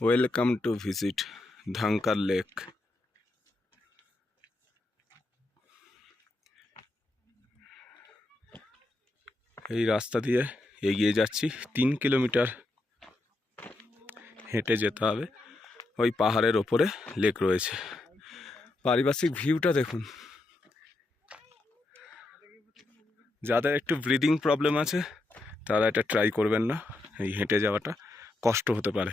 Welcome to visit Dhankar lake এই রাস্তা দিয়ে এগিয়ে যাচ্ছি। তিন কিলোমিটার হেঁটে যেতে হবে। ওই পাহাড়ের ওপরে লেক রয়েছে। পারিপার্শ্বিক ভিউটা দেখুন। যাদের একটু ব্রিদিং প্রবলেম আছে, তারা এটা ট্রাই করবেন না। এই হেঁটে যাওয়াটা কষ্ট হতে পারে।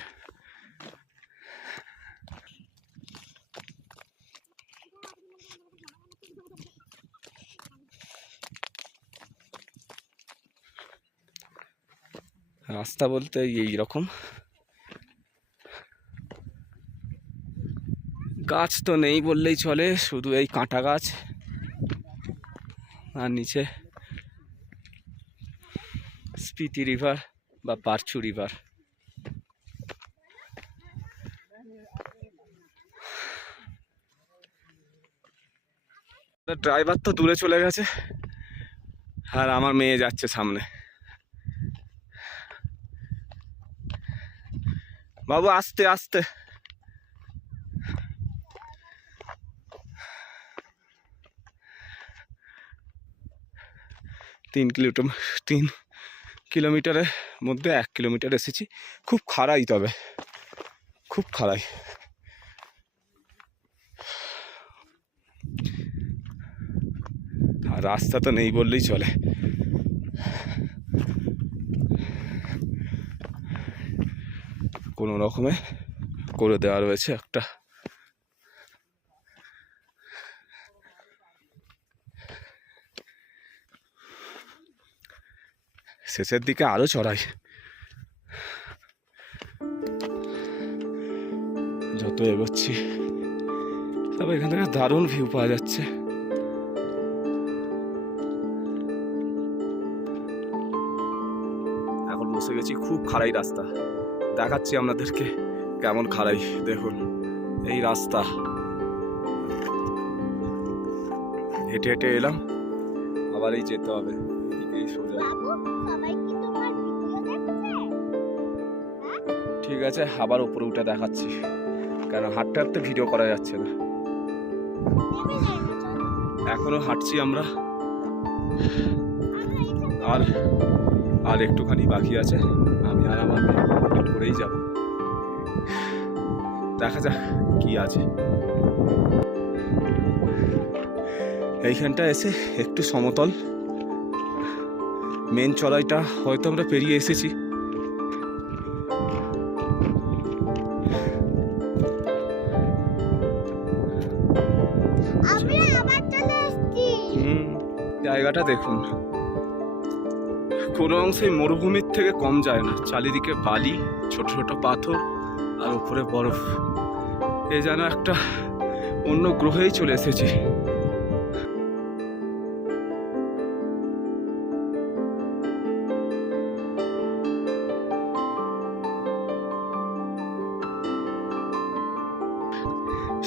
রাস্তা বলতে এই রকম। গাছ তো নেই বললেই চলে, শুধু এই কাঁটা গাছ। আর নিচে স্পিতি রিভার বা পারছু রিভার। ড্রাইভার তো দূরে চলে গেছে, আর আমার মেয়ে যাচ্ছে সামনে। বাবু, আস্তে আস্তে। তিন কিলোমিটার, তিন কিলোমিটারের মধ্যে এক কিলোমিটার এসেছি। খুব খারাই তবে। খুব খারাই আর রাস্তা তো নেই বললেই চলে। কোনো রকমে করে দেওয়া রয়েছে একটা। শেষের দিকে আরও চড়াই। যত এগোচ্ছি, তবে এখান থেকে দারুণ ভিউ পাওয়া যাচ্ছে। এখন বসে গেছি খুব খাড়াই রাস্তা। দেখাচ্ছি আপনাদেরকে। কেমন খাড়াই দেখুন। এই রাস্তা। হেঁটে হেঁটে এলাম। আবার এই যেতে হবে। এই সোজা। দেখছে? ঠিক আছে আবার উপরে উঠে দেখাচ্ছি। কেন হাঁটতে হাঁটতে ভিডিও করা যাচ্ছে না। এখনও হাঁটছি আমরা। আমরা আর আর একটুখানি বাকি আছে। আমি আর আমার মেয়ে করেই যাব। দেখা যাক কি আছে। এইখানটা এসে একটু সমতল। মেন চড়াইটা হয়তো আমরা পেরিয়ে এসেছি। জায়গাটা দেখুন। কোনো অংশে মরুভূমির থেকে কম যায় না। চারিদিকে বালি, ছোট ছোট পাথর আর উপরে বরফ। এ যেন একটা অন্য গ্রহেই চলে এসেছি।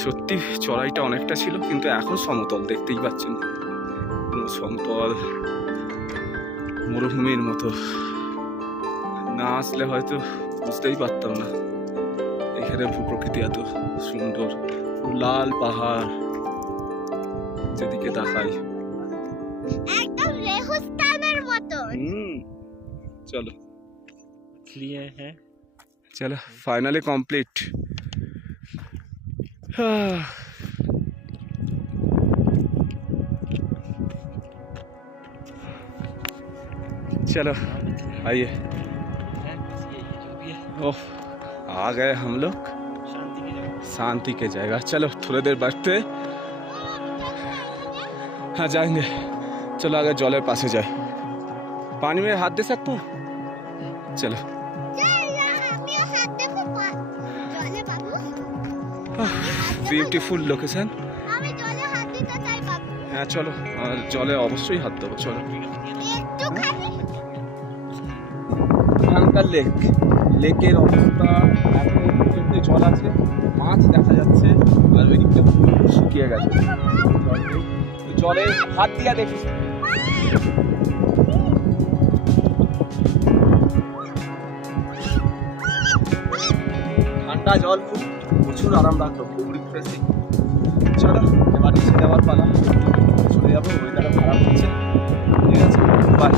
সত্যি, চড়াইটা অনেকটা ছিল, কিন্তু এখন সমতল, দেখতেই পাচ্ছেন। সমতল মরুভূমির মতো। না আসলে হয়তো বুঝতেই পারতাম না এখানে ভূপ্রকৃতি এত সুন্দর পুরো লাল পাহাড় যেদিকে তাকাই একদম রেহুস্তানের মতো হুম চলো लिए है চলো ফাইনালি কমপ্লিট चलो आइए ओह आ गए हम लोग शांति की जगह शांति के जाएगा चलो थोड़ी देर बैठते हाँ जाएंगे चलो आगे जलेर पासे जाए पानी में हाथ दे सकता हूँ चलो আমিও হাত দেখো পা- জলে বাবু বিউটিফুল লোকেশন আমি জলে হাত দিতে চাই বাবু হ্যাঁ চলো আর জলে অবশ্যই হাত দেবো চলো এখানকার লেক লেকের অবস্থা পর্যন্ত জল আছে, মাছ দেখা যাচ্ছে, আর ওই দিকটা শুকিয়ে গেছে। জল হাত দিয়া দেখি। ঠান্ডা জল খুব প্রচুর আরাম লাগল খুব রিফ্রেশিং চলো, এবার নিচে যাওয়ার পালা। চলে যাব ওয়েদারও খারাপ হচ্ছে। ঠিক আছে বাই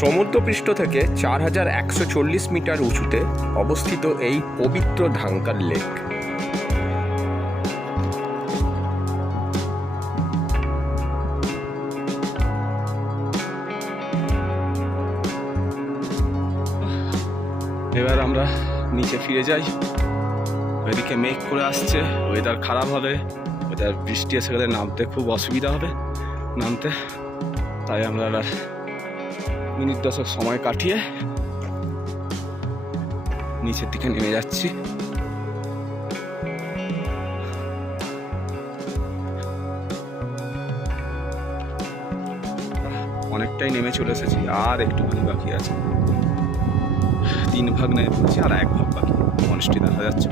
সমুদ্রপৃষ্ঠ থেকে চার হাজার একশো চল্লিশ মিটার উঁচুতে অবস্থিত এই পবিত্র ধাঙ্কার লেক। এবার আমরা নিচে ফিরে যাই। ওইদিকে মেঘ করে আসছে ওয়েদার খারাপ হবে ওয়েদার বৃষ্টি এসে গেলে নামতে খুব অসুবিধা হবে, নামতে। তাই আমরা মিনিট দশক সময় কাটিয়ে নিচের দিকে নেমে যাচ্ছি। অনেকটাই নেমে চলে এসেছি, আর একটুখানি বাকি আছে। তিন ভাগ নেমে পড়েছি, আর এক ভাগ বাকি। মানুষটি দেখা যাচ্ছে।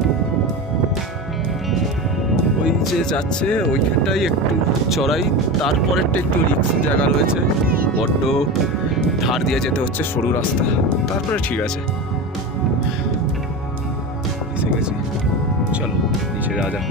ওই যে যাচ্ছে ওইখানটাই একটু চড়াই, তারপরেরটা একটু রিক্স জায়গা রয়েছে। বড্ড ধার দিয়ে যেতে হচ্ছে সরু রাস্তা। তারপরে ঠিক আছে। এসে গেছি চলো, নিচে যাওয়া যাক।